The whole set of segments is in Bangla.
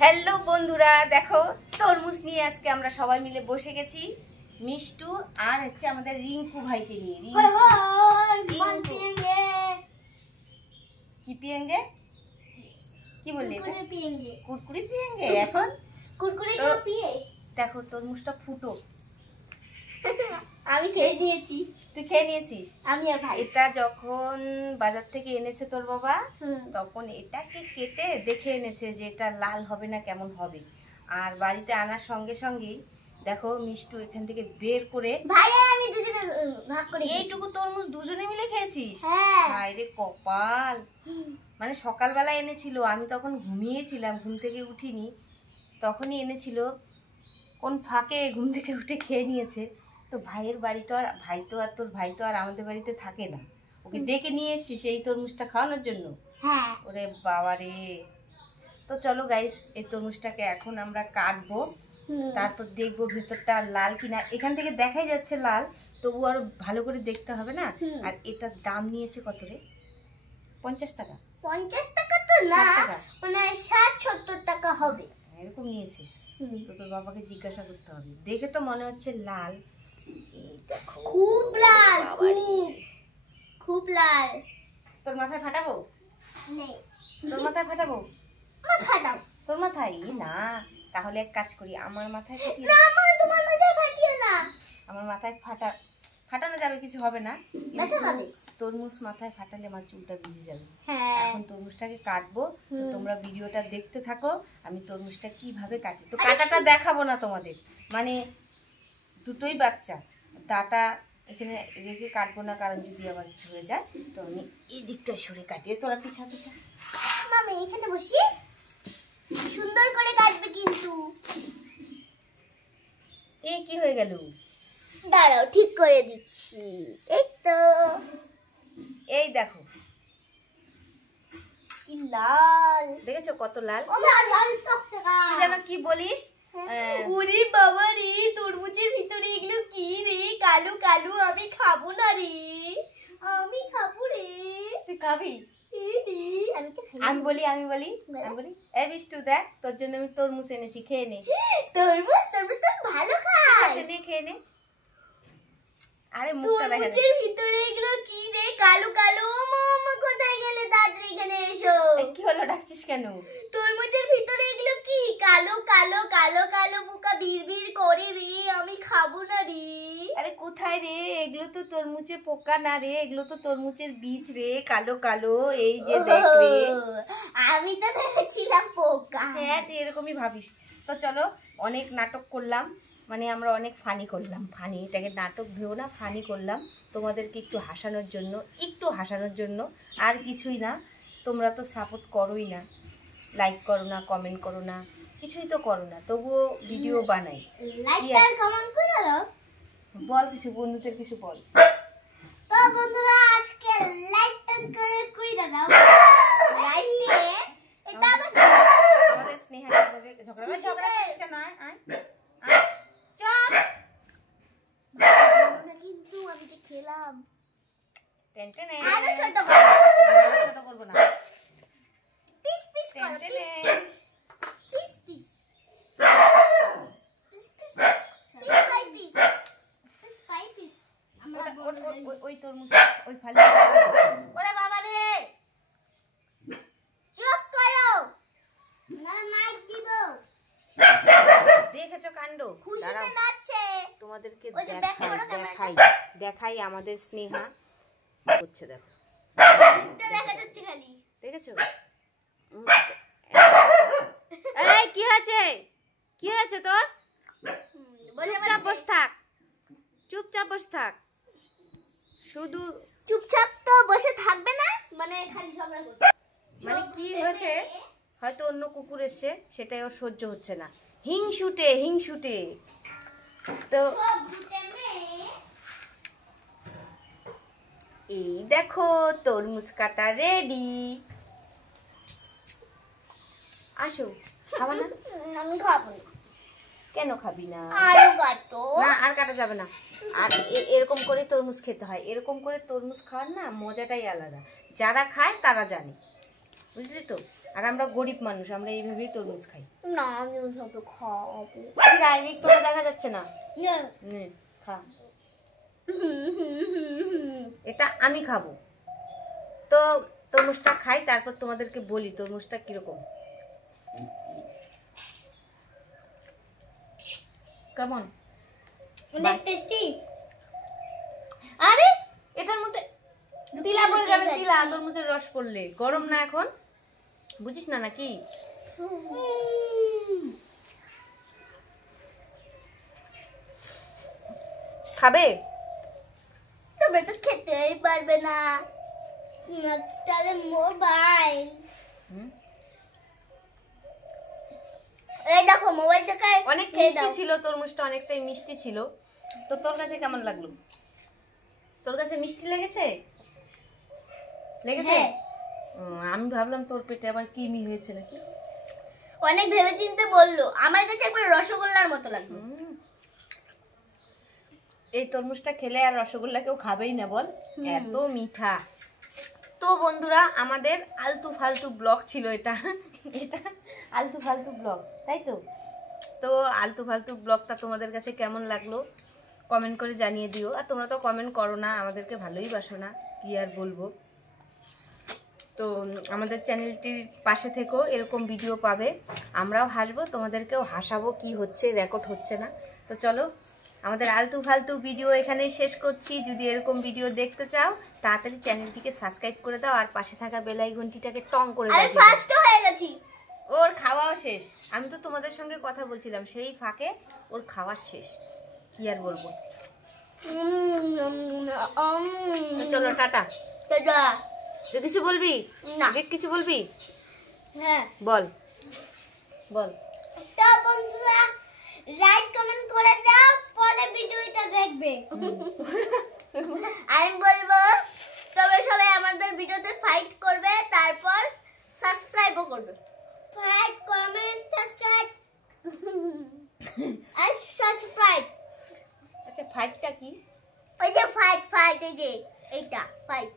হ্যালো বন্ধুরা, দেখো তরমুজ নিয়ে আজকে আমরা সবাই মিলে বসে গেছি। মিষ্টু আর হচ্ছে আমাদের রিঙ্কু ভাইকে নিয়ে। কি পিয়েঙ্গে কি বললি? কুরকুরি পিয়েঙ্গে। এখন কুরকুরি পিয়ে দেখো তরমুজটা ফুটো। আমি খেয়ে নিয়েছি। তুই খেয়ে নিয়েছিস? আমি আর ভাই। এটা যখন বাজার থেকে এনেছে তোর বাবা, তখন এটাকে কেটে দেখে এনেছে যে এটা লাল হবে না কেমন হবে। আর বাড়িতে আনার সঙ্গে সঙ্গেই দেখো মিষ্টু এখান থেকে বের করে ভাই আর আমি দুজনে ভাগ করে এইটুকু তরমুজ দুজনে মিলে খেয়েছিস? হ্যাঁ। হায় রে কপাল। মানে সকালবেলা এনেছিল, আমি তখন ঘুমিয়েছিলাম, ঘুম থেকে উঠিনি, তখনই এনেছিল। কোন ফাঁকে ঘুম থেকে উঠে খেয়ে নিয়েছে। তো ভাইয়ের বাড়ি তো আর তোর ভাই তো আর আমাদের বাড়িতে থাকে না, ওকে ডেকে নিয়ে এসছিস এই তরমুজটা খাওয়ানোর জন্য। হ্যাঁ। ওরে বাবা রে। তো চলো গাইস, এই তরমুজটাকে এখন আমরা কাটবো, তারপর দেখবো ভেতরটা লাল কিনা। এখান থেকে দেখাই যাচ্ছে লাল, তবু আরো ভালো করে দেখতে হবে না। আর এটার দাম নিয়েছে কত রে? 50 টাকা। 50 টাকা তো না, মানে 60-70 টাকা হবে এরকম নিয়েছে। তো তোর বাবাকে জিজ্ঞাসা করতে হবে। দেখে তো মনে হচ্ছে লাল। খুব লাল, খুব লাল। তোর মাথায় ফাটাবো? নেই। তোর মাথায় ফাটাবো? মাথা দাও। তোর মাথায় না, তাহলে এক কাজ করি, আমার মাথায় ফাটিয়ে না, মা তোমার মাথায় ফাটিয়ে না। আমার মাথায় ফাটানো যাবে, কিছু হবে না। তরমুজ মাথায় ফাটালে আমার চুলটা ভিজে যাবে। এখন তরমুজটাকে কাটবো, তো তোমরা ভিডিওটা দেখতে থাকো। আমি তরমুজটা কিভাবে কাটি, তো কাটাটা দেখাবো না তোমাদের, মানে দুটোই বাচ্চা, ডাটা এখানে রেখে কাটবো না, কারণ যদি আবার কিছু হয়ে যায়। তো আমি এই দিকটা সরে কাটি। তোরা পিছা পিছা মামি এখানে বসি, সুন্দর করে কাটবে কিন্তু। এই কি হয়ে গেল? দাঁড়াও, ঠিক করে দিচ্ছি। এই তো, এই দেখো কি লাল, দেখেছো কত লাল? ও মা, লাল টকটকা। তুই যেন কি বলিস? ওরে বাবা রে, তরমুজের ভিতরে এগুলো কি রে? কালো কালো, আমি খাবো না রে, আমি খাবো রে। তুই খাবি? আমি বলি এই মিষ্টু দেখ, তোর জন্য আমি তরমুজ এনেছি, খেয়ে নে। তরমুজ তো ভালো খায়। নে, খেয়ে নে। আরে মুখটা দেখা তরমুজের ভিতরে এগুলো কি রে? কালো কালো। মামা কোথায় গেলে? তাড়াতাড়ি এখানে এসো। কি হলো, ডাকছিস কেন? তরমুজের ভিতরে এগুলো কি? কালো কালো কালো কালো পোকা বিড়বিড় করে রে, আমি খাবো না রে। আরে কোথায় রে? এগুলো তো তরমুজের পোকা না রে, এগুলো তো তরমুজের বীজ রে, কালো কালো। এই যে দেখ রে। আমি তো ভেবেছিলাম পোকা। হ্যাঁ, তুই এরকমই ভাবিস। তো চলো, অনেক নাটক করলাম, মানে আমরা অনেক ফানি করলাম। ফানি, এটাকে নাটক ভেও না, ফানি করলাম তোমাদেরকে একটু হাসানোর জন্য, আর কিছুই না। তোমরা তো সাপোর্ট করোই না, লাইক করো না, কমেন্ট করো না, কিছুই তো করো না, তবুও ভিডিও বানাই। লাইক আর কমেন্ট করে দাও। বল কিছু, বন্ধুদের কিছু বল। তো বন্ধুরা, আজকে লাইক করে দাও। লাইক দিয়ে এটা আমাদের স্নেহা কিভাবে ঝগড়া করছিস কেন? আয় চল। কিন্তু আমি যে খেলাম। টেনশন আরো ছোট করবো না। পিস পিস করো, পিস পিস পিস। আমরা ওই তরমুজ ওই ফালি। ওরে বাবা রে, চুপ করো, না মাইক দিব। দেখেছো কাণ্ড? খুশিতে নাচছে। তোমাদেরকে ওই যে ব্যাক করো ক্যামেরাটা। দেখাই আমাদের স্নেহা হচ্ছে, দেখো মুখটা দেখা যাচ্ছে খালি। দেখেছো? এই কি হয়েছে তোর? চুপচাপ বস থাক। শুধু চুপচাপ তো বসে থাকবে না, মানে খালি ঝগড়া করবে। মানে কি হয়েছে, হয়তো অন্য কুকুর এসছে, সেটাই ওর সহ্য হচ্ছে না। হিংসুটে। তো এই দেখো তরমুজ কাটা রেডি। আসো, খাবা না? আমি খাবো না। কেন খাবি না? আরো কাটো না, আর কাটা যাবে না। আর এরকম করে তরমুজ খেতে হয়, এরকম করে তরমুজ খাওয়ার না মজাটাই আলাদা। যারা খায় তারা জানে, বুঝলি তো? আর আমরা গরিব মানুষ, আমরা এইভাবেই তরমুজ খাই। না আমি সব খাবো। ডাইরেক্ট তোরা দেখা যাচ্ছে না, খা। এটা আমি খাবো। তো তরমুজটা খাই, তারপর তোমাদেরকে বলি তরমুজটা কিরকম, কেমন। অনেক টেস্টি। আরে এটার মধ্যে তিলা পড়ে যাবে, তিলা তরমুজের রস পড়লে। গরম না এখন, বুঝিস না নাকি? খাবে? তুমি তো খেতেই পারবে না, তাহলে মোবাইল। এই দেখো মোবাইলটাকে অনেক মিষ্টি ছিল তরমুজটা, অনেকটাই মিষ্টি ছিল। তো তোর কাছে কেমন লাগলো? তোর কাছে মিষ্টি লেগেছে? লেগেছে? আমি ভাবলাম তোর পেটে আবার কিমি হয়েছে নাকি। অনেক ভেবেচিন্তে বললো, আমার কাছে একবার রসগোল্লার মতো লাগলো। এই তরমুজটা খেলে আর রসগোল্লা কেউ খাবেই না বল, এত মিঠা। তো বন্ধুরা, আমাদের আলতু ফালতু ব্লগ ছিল এটা, এটা আলতু ফালতু ব্লগ, তাই তো? তো আলতু ফালতু ব্লগটা তোমাদের কাছে কেমন লাগলো কমেন্ট করে জানিয়ে দিও। আর তোমরা তো কমেন্ট করো না, আমাদেরকে ভালোই বাসো না, কি আর বলবো। তো আমাদের চ্যানেলটির পাশে থেকেও এরকম ভিডিও পাবে, আমরাও হাসবো, তোমাদেরকেও হাসাবো। কি হচ্ছে, রেকর্ড হচ্ছে না। তো চলো, আমাদের আলতু ফালতু ভিডিও এখানেই শেষ করছি। যদি এরকম ভিডিও দেখতে চাও তাড়াতাড়ি চ্যানেলটিকে সাবস্ক্রাইব করে দাও, আর পাশে থাকা বেল আইকনটিটাকে টং করে দাও। আমি ফার্স্ট হয়ে গেছি। ওর খাওয়াও শেষ, আমি তো তোমাদের সঙ্গে কথা বলছিলাম, সেই ফাঁকে ওর খাওয়া শেষ, কি আর বলবো। চলো টাটা। টাটা। তুই কিছু বলবি না? কিছু বলবি? হ্যাঁ বল বল। তো বন্ধুরা, লাইক কমেন্ট করে দাও, পরে ভিডিওটা দেখবে। আমি বলবো তোমরা সবাই আমাদের ভিডিওতে ফাইট করবে, তারপর সাবস্ক্রাইবও করবে। ফাইট, কমেন্ট, সাবস্ক্রাইব আর সাবস্ক্রাইব। আচ্ছা, ফাইটটা কি? ওই যে ফাইট, ফাইট, এই যে এইটা ফাইট।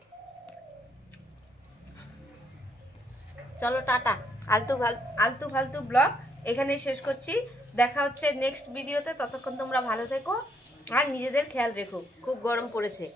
চলো টাটা। আলতু ফালতু ব্লগ এখানেই শেষ করছি। দেখা হচ্ছে নেক্সট ভিডিওতে। ততক্ষণ তোমরা ভালো থেকো আর নিজেদের খেয়াল রেখো, খুব গরম পড়েছে।